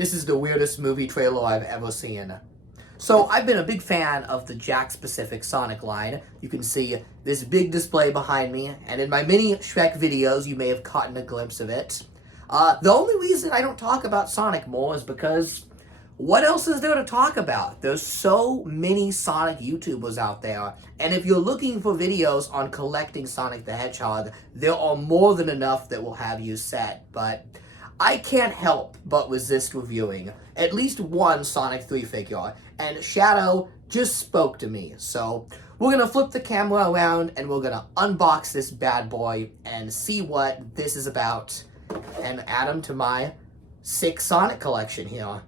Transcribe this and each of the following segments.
This is the weirdest movie trailer I've ever seen. So, I've been a big fan of the Jakks Pacific Sonic line. You can see this big display behind me, and in my many Shrek videos, you may have caught a glimpse of it. The only reason I don't talk about Sonic more is because what else is there to talk about? There's so many Sonic YouTubers out there, and if you're looking for videos on collecting Sonic the Hedgehog, there are more than enough that will have you set, but I can't help but resist reviewing at least one Sonic 3 figure, and Shadow just spoke to me. So we're going to flip the camera around and we're going to unbox this bad boy and see what this is about and add him to my sick Sonic collection here.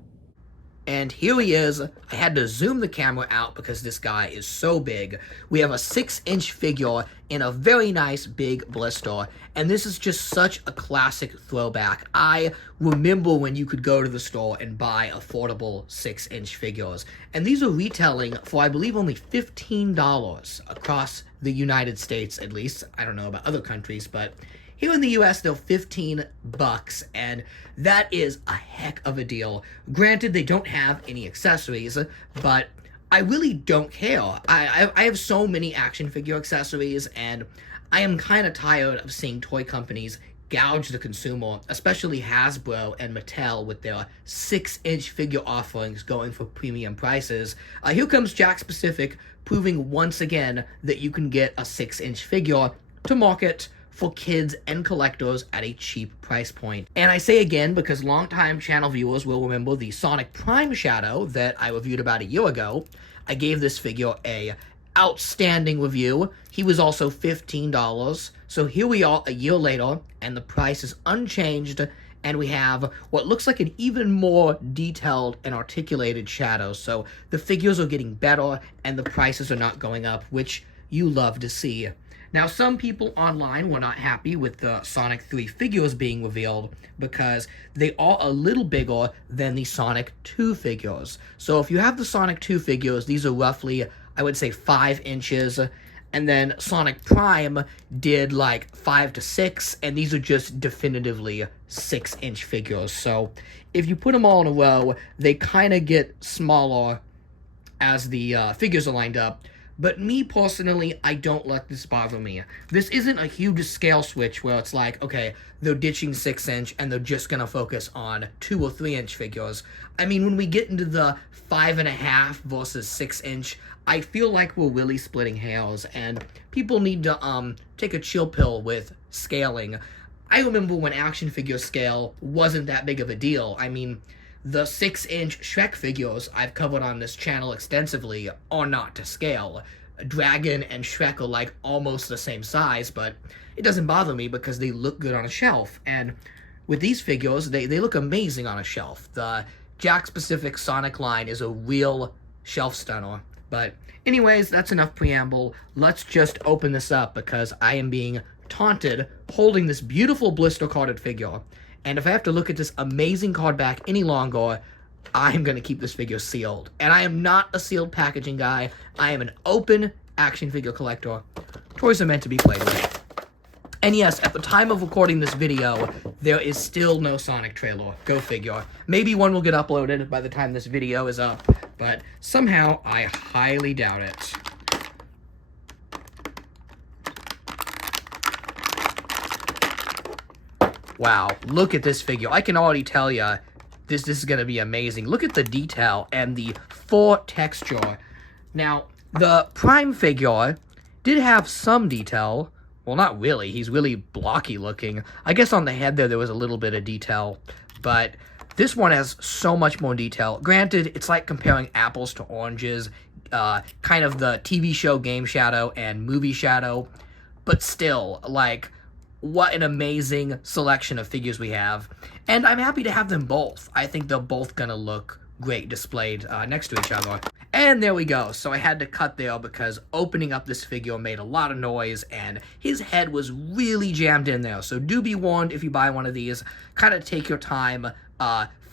And here he is. I had to zoom the camera out because this guy is so big. We have a 6-inch figure in a very nice big blister, and this is just such a classic throwback. I remember when you could go to the store and buy affordable 6-inch figures, and these are retailing for, I believe, only $15 across the United States, at least. I don't know about other countries, but here in the US, they're $15, and that is a heck of a deal. Granted, they don't have any accessories, but I really don't care. I have so many action figure accessories, and I am kind of tired of seeing toy companies gouge the consumer, especially Hasbro and Mattel with their 6-inch figure offerings going for premium prices. Here comes Jakks Pacific, proving once again that you can get a 6-inch figure to market for kids and collectors at a cheap price point. And I say again because longtime channel viewers will remember the Sonic Prime Shadow that I reviewed about a year ago. I gave this figure a outstanding review. He was also $15. So here we are a year later, and the price is unchanged, and we have what looks like an even more detailed and articulated Shadow. So the figures are getting better, and the prices are not going up, which you love to see. Now, some people online were not happy with the Sonic 3 figures being revealed because they are a little bigger than the Sonic 2 figures. So if you have the Sonic 2 figures, these are roughly, I would say, 5 inches, and then Sonic Prime did like 5 to 6, and these are just definitively 6-inch figures. So if you put them all in a row, they kind of get smaller as the figures are lined up. But me, personally, I don't let this bother me. This isn't a huge scale switch where it's like, okay, they're ditching 6-inch and they're just going to focus on 2 or 3-inch figures. I mean, when we get into the 5.5 versus 6-inch, I feel like we're really splitting hairs, and people need to take a chill pill with scaling. I remember when action figure scale wasn't that big of a deal. I mean, the 6-inch Shrek figures I've covered on this channel extensively are not to scale. Dragon and Shrek are like almost the same size, but it doesn't bother me because they look good on a shelf. And with these figures, they look amazing on a shelf. The Jakks Pacific Sonic line is a real shelf stunner. But anyways, that's enough preamble. Let's just open this up because I am being taunted holding this beautiful blister carded figure. And if I have to look at this amazing card back any longer, I'm going to keep this figure sealed. And I am not a sealed packaging guy. I am an open action figure collector. Toys are meant to be played with. And yes, at the time of recording this video, there is still no Sonic trailer. Go figure. Maybe one will get uploaded by the time this video is up, but somehow I highly doubt it. Wow, look at this figure. I can already tell you this is going to be amazing. Look at the detail and the fur texture. Now, the Prime figure did have some detail. Well, not really. He's really blocky looking. I guess on the head there was a little bit of detail, but this one has so much more detail. Granted, it's like comparing apples to oranges, kind of the TV show Game Shadow and movie Shadow, but still, like, what an amazing selection of figures we have. And I'm happy to have them both. I think they're both going to look great displayed next to each other. And there we go. So I had to cut there because opening up this figure made a lot of noise and his head was really jammed in there. So do be warned if you buy one of these. Kind of take your time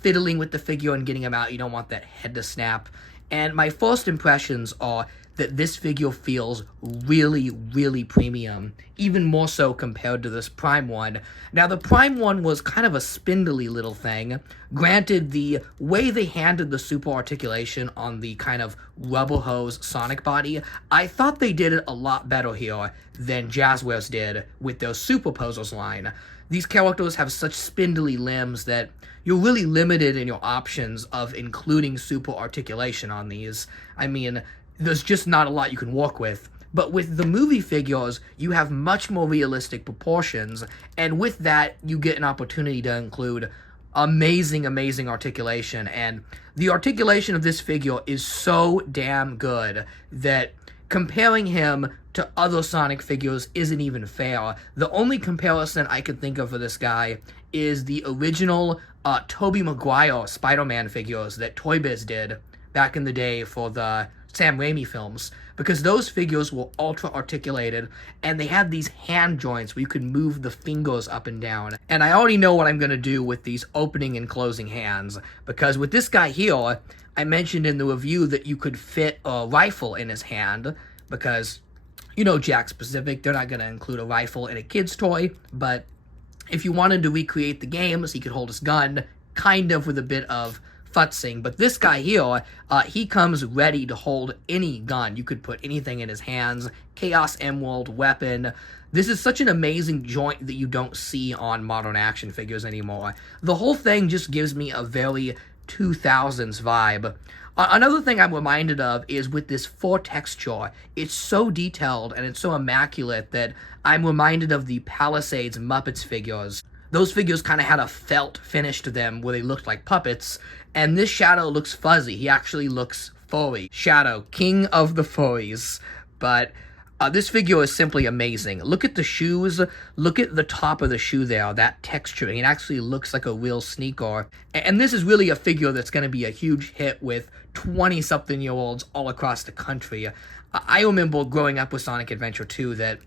fiddling with the figure and getting him out. You don't want that head to snap. And my first impressions are that this figure feels really, really premium, even more so compared to this Prime one. Now, the Prime one was kind of a spindly little thing. Granted, the way they handled the super articulation on the kind of rubber hose Sonic body, I thought they did it a lot better here than Jazzwares did with their Superposers line. These characters have such spindly limbs that you're really limited in your options of including super articulation on these. I mean, there's just not a lot you can work with. But with the movie figures, you have much more realistic proportions, and with that, you get an opportunity to include amazing, amazing articulation, and the articulation of this figure is so damn good that comparing him to other Sonic figures isn't even fair. The only comparison I could think of for this guy is the original Tobey Maguire Spider-Man figures that Toy Biz did back in the day for the Sam Raimi films, because those figures were ultra articulated and they had these hand joints where you could move the fingers up and down. And I already know what I'm going to do with these opening and closing hands, because with this guy here, I mentioned in the review that you could fit a rifle in his hand, because, you know, Jakks Pacific, they're not going to include a rifle in a kid's toy, but if you wanted to recreate the game so he could hold his gun, kind of with a bit of futzing. But this guy here, he comes ready to hold any gun. You could put anything in his hands. Chaos Emerald, weapon. This is such an amazing joint that you don't see on modern action figures anymore. The whole thing just gives me a very 2000s vibe. Another thing I'm reminded of is with this fur texture. It's so detailed and it's so immaculate that I'm reminded of the Palisades Muppets figures. Those figures kind of had a felt finish to them where they looked like puppets, and this Shadow looks fuzzy. He actually looks furry. Shadow, king of the furries. But this figure is simply amazing. Look at the shoes. Look at the top of the shoe there, that texture. It actually looks like a real sneaker. And this is really a figure that's going to be a huge hit with 20-something-year-olds all across the country. I remember growing up with Sonic Adventure 2 that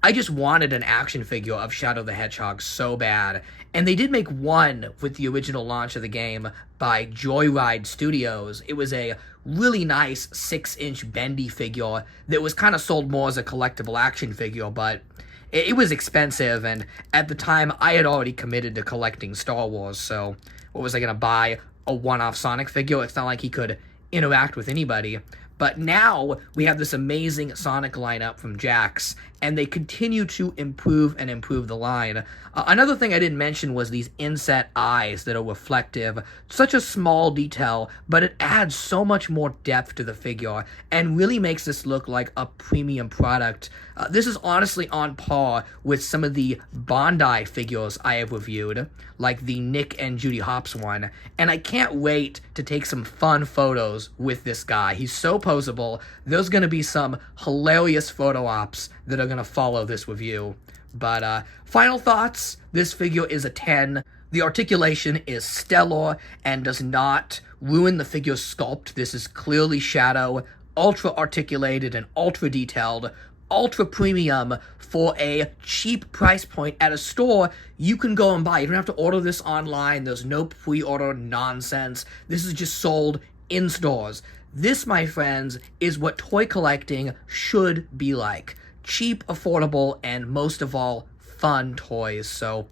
I just wanted an action figure of Shadow the Hedgehog so bad. And they did make one with the original launch of the game by Joyride Studios. It was a really nice 6-inch bendy figure that was kind of sold more as a collectible action figure, but it was expensive, and at the time I had already committed to collecting Star Wars, so what was I going to buy? A one-off Sonic figure? It's not like he could interact with anybody. But now we have this amazing Sonic lineup from Jakks, and they continue to improve and improve the line. Another thing I didn't mention was these inset eyes that are reflective. Such a small detail, but it adds so much more depth to the figure and really makes this look like a premium product. This is honestly on par with some of the Bondi figures I have reviewed, like the Nick and Judy Hopps one, and I can't wait to take some fun photos with this guy. He's so posable. There's going to be some hilarious photo ops that are going to follow this review. But final thoughts, this figure is a 10. The articulation is stellar and does not ruin the figure's sculpt. This is clearly Shadow, ultra articulated and ultra detailed, ultra premium for a cheap price point at a store you can go and buy. You don't have to order this online. There's no pre-order nonsense. This is just sold in stores. This, my friends, is what toy collecting should be like. Cheap, affordable, and most of all, fun toys. So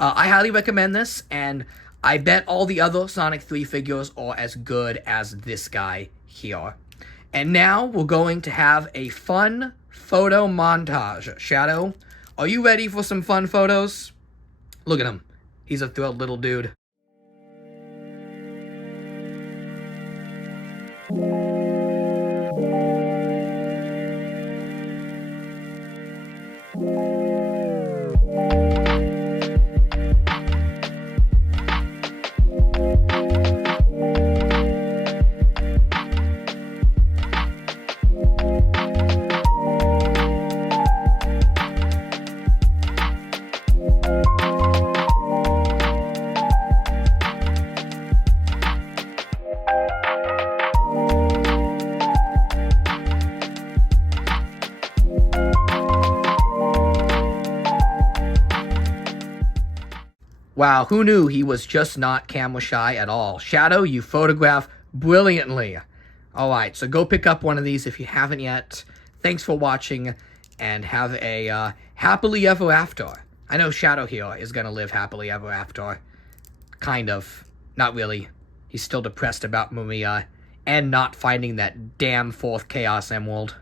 I highly recommend this, and I bet all the other Sonic 3 figures are as good as this guy here. And now we're going to have a fun photo montage. Shadow, are you ready for some fun photos? Look at him. He's a thrilled little dude. Wow, who knew he was just not camera shy at all? Shadow, you photograph brilliantly. Alright, so go pick up one of these if you haven't yet. Thanks for watching, and have a happily ever after. I know Shadow here is gonna live happily ever after. Kind of. Not really. He's still depressed about Maria, and not finding that damn 4th Chaos Emerald.